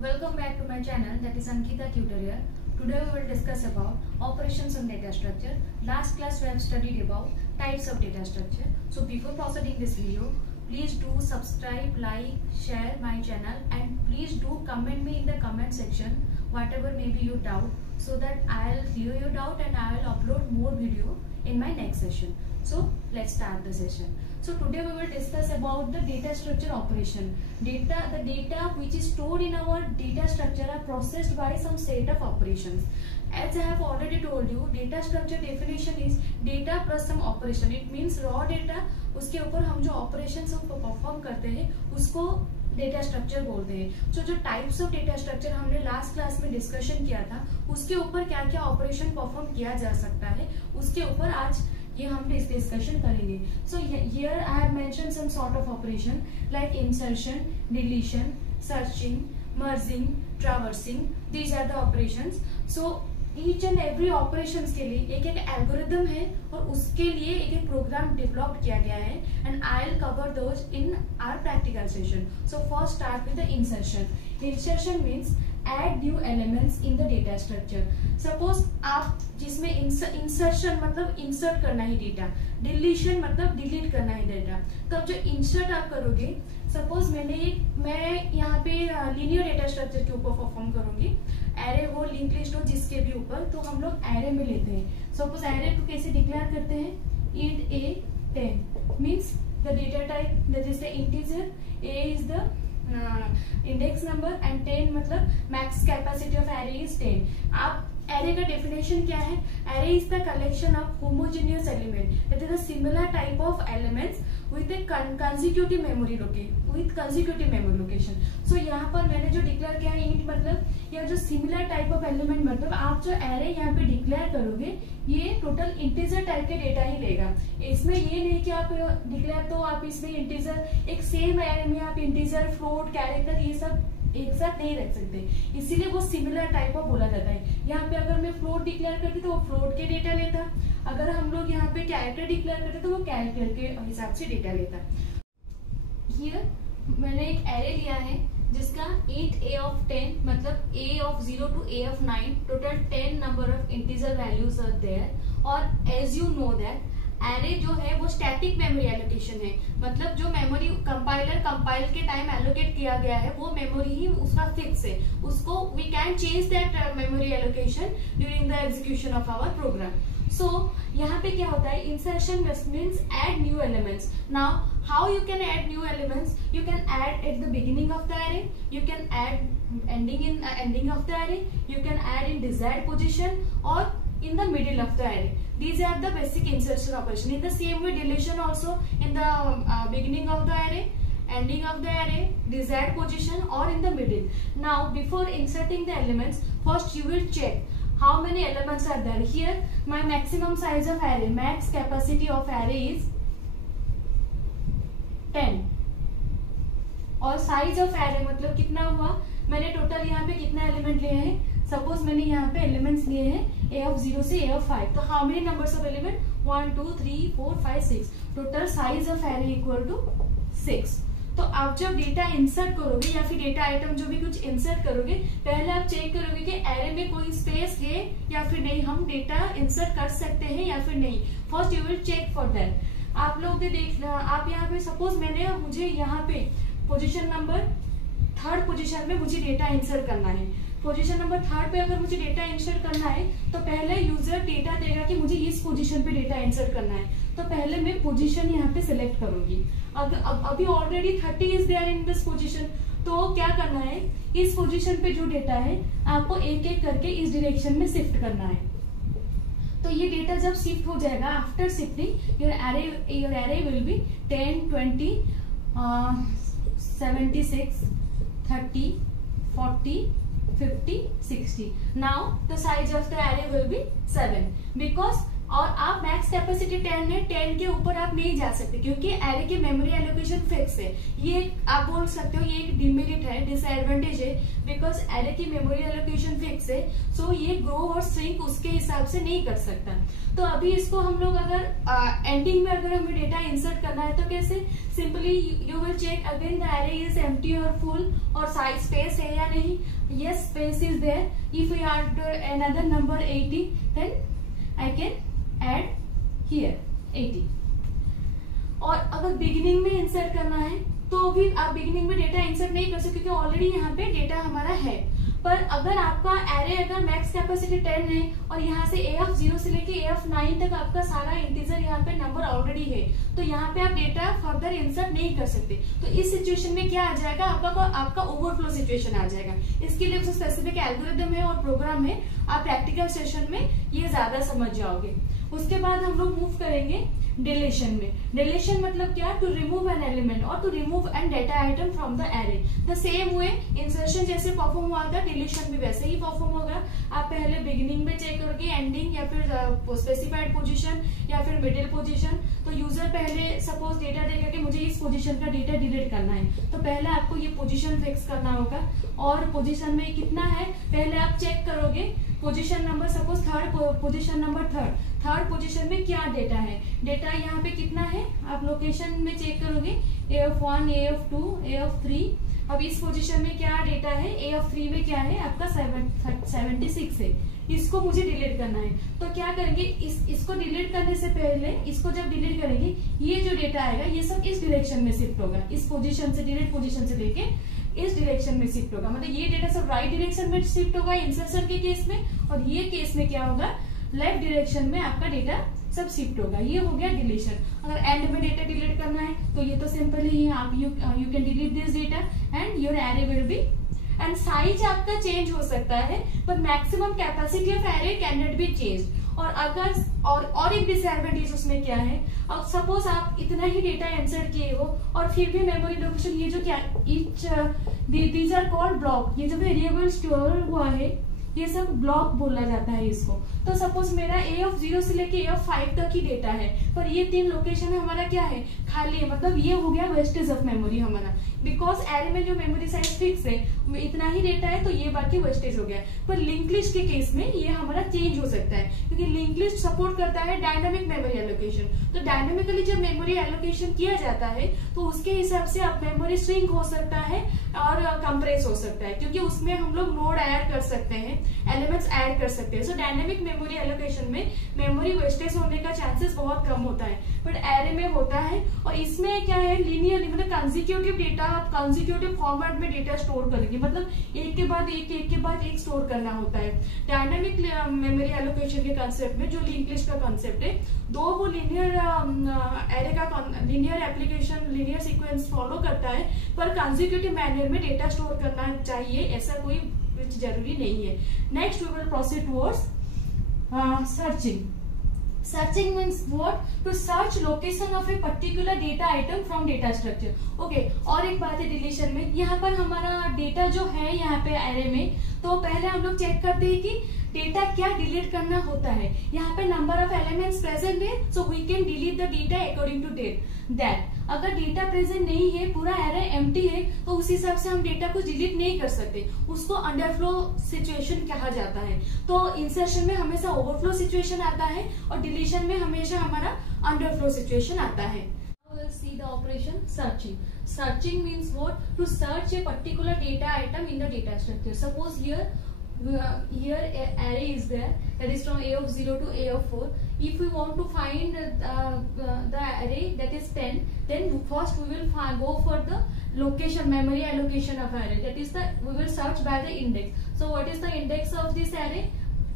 Welcome back to my channel, that is Ankita Tutorial. Today we will discuss about operations on data structure. Last class we have studied about types of data structure. So before proceeding this video, please do subscribe, like, share my channel, and please do comment me in the comment section whatever may be your doubt, so that I'll clear your doubt and I will upload more video in my next session. So let's start the session. So today we will discuss about the data structure operation. The data which is stored in our data structure are processed by some set of operations. As I have already told you, data structure definition is data plus some operation. It means raw data, उसके ऊपर हम जो operations perform करते हैं उसको data structure बोलते हैं. जो टाइप्स ऑफ डेटा स्ट्रक्चर हमने लास्ट क्लास में डिस्कशन किया था, उसके ऊपर क्या क्या ऑपरेशन परफॉर्म किया जा सकता है, उसके ऊपर आज ये हम डिस्कशन करेंगे. So here I have mention some sort of operation like insertion, deletion, searching, merging, traversing. These are the operations. So each and every operations के लिए एक एक एल्गोरिथम है और उसके लिए एक एक प्रोग्राम डेवलप किया गया है, and I will cover those in our practical session. So first start with the insertion. Insertion means add new elements in the data structure. Suppose आप जिसमें इंसर्शन मतलब इंसर्ट करना ही डेटा, डिलीशन मतलब delete करना ही data. तो अब जो insert आप करोगे, सपोज मैं यहाँ पे लीनियर डेटा स्ट्रक्चर के ऊपर परफॉर्म करूंगी. एरे हो, लिंक लिस्ट हो, जिसके भी ऊपर, तो हम लोग एरे में लेते हैं. सपोज एरे को कैसे डिक्लेयर करते हैं, int a 10 means the data type that is the integer, a is the index number and 10 मतलब max capacity of array is 10. आप एरे का डेफिनेशन क्या है? Array is the collection of homogeneous element that is a similar type of elements with a consecutive memory location. So यहाँ पर मैंने जो declare किया है int मतलब या जो सिमिलर टाइप ऑफ एलिमेंट मतलब आप जो एरे यहाँ पे डिक्लेयर करोगे ये टोटल इंटीजर टाइप के डेटा ही लेगा. इसमें ये नहीं कि आप डिक्लेयर तो आप इसमें इंटीजर एक सेम एरे में आप इंटीजर, फ्लोट, कैरेक्टर ये सब एक साथ नहीं रख सकते, इसीलिए वो सिमिलर टाइप ऑफ बोला जाता है. यहाँ पे अगर मैं फ्लोट डिक्लेयर करती तो वो फ्लोट के डेटा लेता, अगर हम लोग यहाँ पे कैरेक्टर डिक्लेयर करते तो वो कैरेक्टर के हिसाब से डेटा लेता. हियर मैंने एक एरे लिया है जिसका int a of 10 मतलब a of 0 to a of 9 total 10 number of integer values are there. और as you know that array जो है वो स्टैटिक मेमोरी एलोकेशन है, मतलब जो मेमोरी कंपाइल के टाइम एलोकेट किया गया है वो मेमोरी ही उसका फिक्स है. उसको we can change that memory allocation during the execution of our program. So यहाँ पे क्या होता है, insertion means add new elements. Now how you can add new elements? You can add at the beginning of the array, you can add ending of the array, you can add in desired position और in the middle of the array. These are the basic insertion operation. In the same way, deletion also in the beginning of the array, ending of the array, desired position or in the middle. Now before inserting the elements, first you will check how many elements are there. Here my maximum size of array, max capacity of array is 10 और size of array मतलब कितना हुआ, मैंने total यहाँ पे कितना element लिए हैं. सपोज मैंने यहाँ पे एलिमेंट्स लिए हैं a of 0 से a of 5, तो how many numbers of element, 1 2 3 4 5 6. Total size of array equal to 6. तो आप जब डेटा इंसर्ट करोगे या फिर डेटा आइटम जो भी कुछ इंसर्ट करोगे, पहले आप चेक करोगे कि एरे में कोई स्पेस है या फिर नहीं, हम डेटा इंसर्ट कर सकते हैं या फिर नहीं. First you will check for that. आप लोग देखना, आप यहाँ पे सपोज मुझे यहाँ पे पोजिशन नंबर 3rd पोजिशन में मुझे डेटा इंसर्ट करना है. पोजीशन नंबर 3rd पे अगर मुझे डेटा इंसर्ट करना है तो पहले यूजर डेटा देगा कि मुझे इस पोजीशन पे डेटा इंसर्ट करना है, तो पहले मैं पोजीशन यहाँ पे सिलेक्ट करूंगी. अभी already 30 is there in this position, तो क्या करना है, इस पोजीशन पे जो डेटा है आपको एक एक करके इस डायरेक्शन में शिफ्ट करना है. तो ये डेटा जब शिफ्ट हो जाएगा, after shifting your array will be 10 20 76 30 40 50 60. Now the size of the array will be 7 because और आप मैक्स कैपेसिटी 10 है, 10 के ऊपर आप नहीं जा सकते क्योंकि एरे की मेमोरी एलोकेशन फिक्स है। ये आप बोल सकते हो ये एक डिमेरिट है, डिसएडवांटेज है, बिकॉज एरे की मेमोरी एलोकेशन फिक्स है। सो ये ग्रो और श्रिंक उसके हिसाब से नहीं कर सकता। तो अभी इसको हम लोग अगर एंडिंग में अगर हमें डेटा इंसर्ट करना है तो कैसे, simply you will check again the array is empty और फुल, और साइज स्पेस है या नहीं। Yes, space is there. If you add another number 80 then I can add here 80। और अगर बिगिनिंग में इंसर्ट करना है तो भी आप बिगिनिंग में डेटा इंसर्ट नहीं कर सकते क्योंकि ऑलरेडी यहाँ पे डेटा हमारा है। पर अगर आपका एरे अगर मैक्स कैपेसिटी 10 है और यहाँ से AF0 से लेके AF9 तक आपका सारा इंटीजर यहाँ पे नंबर ऑलरेडी है, तो यहाँ पे आप डेटा फर्दर इंसर्ट नहीं कर सकते। तो इस सिचुएशन में क्या आ जाएगा, आपका ओवरफ्लो सिचुएशन आ जाएगा। इसके लिए स्पेसिफिक एल्गोरिथम है और प्रोग्राम है, आप प्रैक्टिकल सेशन में ये ज्यादा समझ जाओगे। उसके बाद हम लोग मूव करेंगे डिलीशन में। डिलीशन मतलब क्या, टू रिमूव एन एलिमेंट और to remove an data item from the array. The same way insertion जैसे परफॉर्म हुआ था, डिलीशन भी वैसे ही परफॉर्म होगा। आप पहले बिगिनिंग में चेक करोगे, एंडिंग या फिर स्पेसिफाइड पोजीशन या फिर मिडिल पोजीशन। तो यूजर पहले सपोज डेटा देगा कि मुझे इस पोजीशन का डेटा डिलीट करना है, तो पहले आपको ये पोजीशन फिक्स करना होगा। और पोजीशन में कितना है पहले आप चेक करोगे। Position number suppose position number third position में क्या डेटा है, डेटा यहाँ पे कितना है आप लोकेशन में चेक करोगे, AF1, AF2, AF3। अब इस पोजीशन में क्या डेटा है, AF3 में क्या है आपका 76 है। इसको मुझे डिलीट करना है, तो क्या करेंगे, इसको डिलीट करने से पहले, इसको जब डिलीट करेंगे ये जो डेटा आएगा ये सब इस डायरेक्शन में शिफ्ट होगा। इस पोजीशन से, डिलीट पोजीशन से लेके इस डायरेक्शन में शिफ्ट होगा। मतलब ये डेटा सब राइट डायरेक्शन में शिफ्ट होगा इंसर्शन के केस में, और ये केस में क्या होगा, लेफ्ट डायरेक्शन में आपका डेटा सब शिफ्ट होगा। ये हो गया डिलीशन। अगर एंड में डेटा डिलीट करना है तो ये तो सिंपल ही आप you can delete this data and your array will be, and size आपका चेंज हो सकता है पर maximum capacity of array can not be change. और अगर और एक डिसएडवांटेज उसमें क्या है, अब सपोज आप इतना ही डेटा इंसर्ट किए हो और फिर भी मेमोरी लोकेशन, ये जो क्या दीज आर कॉल्ड ब्लॉक, ये जो वेरिएबल स्टोर हुआ है ये सब ब्लॉक बोला जाता है इसको। तो सपोज मेरा AF0 से लेके AF5 तक ही डेटा है, पर ये 3 लोकेशन हमारा क्या है, खाली है। मतलब ये हो गया वेस्टेज ऑफ मेमोरी हमारा, बिकॉज एरे में जो मेमोरी साइज फिक्स है इतना ही डेटा है, तो ये बाकी वेस्टेज हो गया। पर लिंक लिस्ट के केस में ये हमारा चेंज हो सकता है क्योंकि लिंक लिस्ट सपोर्ट करता है डायनामिक मेमोरी एलोकेशन। तो डायनामिकली जब मेमोरी एलोकेशन किया जाता है तो उसके हिसाब से अब मेमोरी श्रिंक हो सकता है और कंप्रेस हो सकता है, क्योंकि उसमें हम लोग नोड ऐड कर सकते हैं, एलिमेंट्स ऐड कर सकते हैं। सो डायनामिक मेमोरी एलोकेशन में मेमोरी वेस्टेज होने का चांसेस बहुत कम होता है, बट एरे में होता है। और इसमें क्या है, लीनियरली मतलब कंसेक्यूटिव डेटा, आप कंसेक्यूटिव फॉर्मेट में डेटा स्टोर करेंगे, मतलब एक के बाद एक स्टोर करना होता है। डायनामिक मेमोरी एलोकेशन के कंसेप्ट में जो लिंक लिस्ट का कंसेप्ट है, दो वो लीनियर एरे का linear application, linear sequence follow करता है, पर कंसेक्यूटिव मैनर में डेटा स्टोर करना चाहिए ऐसा कोई जरूरी नहीं है। Next we will proceed towards searching. Searching means what? To search location of a particular data item from data structure. Okay, और एक बात है डिलीशन में, यहाँ पर हमारा डेटा जो है यहाँ पे एरे में, तो पहले हम लोग चेक करते हैं कि डेटा क्या डिलीट करना होता है। यहाँ पे नंबर ऑफ एलिमेंट्स प्रेजेंट है, so we can delete the data according to that. अगर डेटा प्रेजेंट नहीं है, पूरा एरे एम्प्टी है, तो उस हिसाब से हम डेटा को डिलीट नहीं कर सकते, उसको अंडरफ्लो सिचुएशन कहा जाता है। तो इंसर्शन में हमेशा ओवरफ्लो सिचुएशन आता है और डिलीशन में हमेशा हमारा अंडरफ्लो सिचुएशन आता है। See the operation searching. Searching means what? To search a particular data item in the data structure. Suppose here array is there, that is from A0 to A4. If we want to find the array that is 10, then first we will go for the location, memory allocation of array. That is we will search by the index. So what is the index of this array?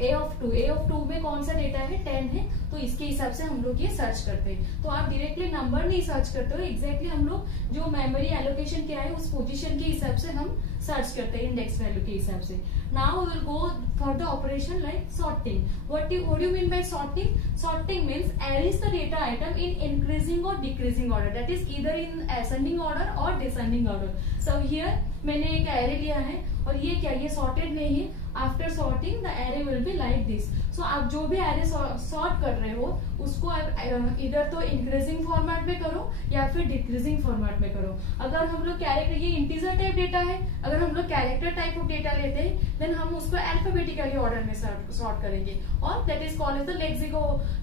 A2 में कौन सा data है, 10 है, तो इसके हिसाब से हम लोग ये सर्च करते हैं। तो आप डायरेक्टली नंबर नहीं सर्च करते हो, एग्जैक्टली हम लोग जो मेमोरी एलोकेशन क्या है उस पोजीशन के हिसाब से हम सर्च करते हैं, इंडेक्स वैल्यू के हिसाब से। Now we will go for the operation like sorting. What do you mean by sorting? Sorting means arrange the data item in increasing or decreasing order. That is either in ascending order or descending order. So here मैंने एक array लिया है और ये क्या, ये sorted नहीं है. After sorting the array will be like this. So आप जो भी array sort कर रहे हो उसको आप इधर तो इंक्रीजिंग फॉर्मेट में करो या फिर डिक्रीजिंग फॉर्मेट में करो. अगर हम लोग कैरेक्टर, ये इंटीजर टाइप डेटा है, अगर हम लोग कैरेक्टर टाइप ऑफ डेटा लेते हैं देन हम उसको अल्फाबेटिकली ऑर्डर में सॉर्ट करेंगे और that is called as the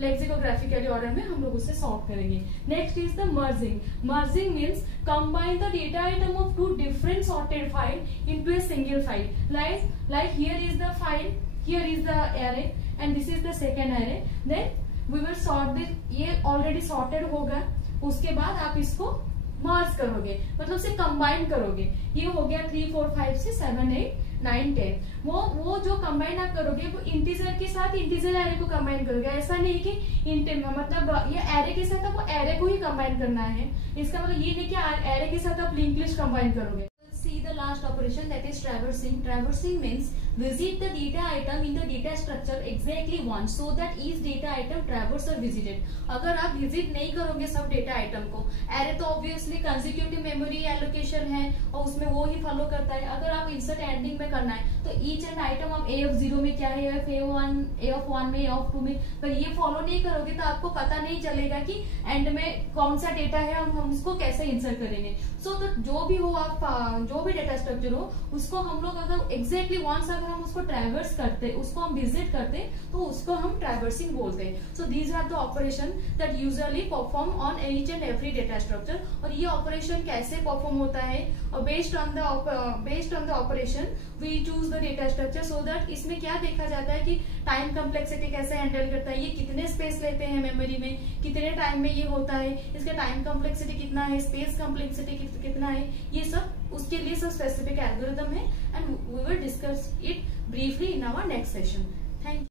lexicographically order में हम लोग उससे सॉर्ट करेंगे. Next is the merging. Merging means combine the data item of two different sorted file into a single file. Like here is the file, here is the array and this is the second array. Then we will sort this. ये already sorted होगा, उसके बाद आप इसको मर्ज करोगे, मतलब से combine करोगे. ये हो गया 3 4 5 6 7 8 9 10. वो जो कंबाइन आप करोगे वो इंटीजर के साथ इंटीजर एरे को कंबाइन करोगे. ऐसा नहीं कि मतलब ये एरे के साथ आपको एरे को ही कंबाइन करना है. इसका मतलब ये नहीं कि एरे के साथ आप लिंक लिस्ट कंबाइन करोगे. See the last operation, that is traversing. Traversing means visit the data item in the data structure exactly once so that each data item traversed or visited. अगर आप visit नहीं करोगे सब data item को, array तो obviously consecutive memory allocation है और उसमें वो ही फॉलो करता है. अगर आप इंसर्ट एंडिंग में करना है तो ईच एंड आइटम आप ए ऑफ 0 में क्या है, ए ऑफ 1 में, ए ऑफ 2 में, पर ये फॉलो नहीं करोगे तो आपको पता नहीं चलेगा कि एंड में कौन सा डेटा है, हम उसको कैसे इंसर्ट करेंगे. सो तो जो भी हो, आप जो भी डेटा स्ट्रक्चर हो उसको हम लोग अगर एग्जैक्टली वंस अगर हम उसको ट्रैवर्स करते, उसको हम विजिट करते तो उसको हम ट्रैवर्सिंग बोलते हैं. So these are the operation that usually perform on each and every data structure. और ये ऑपरेशन कैसे परफॉर्म होता है और based on the operation we choose the data structure. So that इसमें क्या देखा जाता है कि टाइम कम्प्लेक्सिटी कैसे हैंडल करता है, ये कितने स्पेस लेते हैं मेमोरी में, कितने टाइम में ये होता है, इसका टाइम कम्प्लेक्सिटी कितना है, स्पेस कम्प्लेक्सिटी कितना है, ये सब उसके लिए सब स्पेसिफिक एल्गोरिथम है and we will discuss it briefly in our next session. Thank you.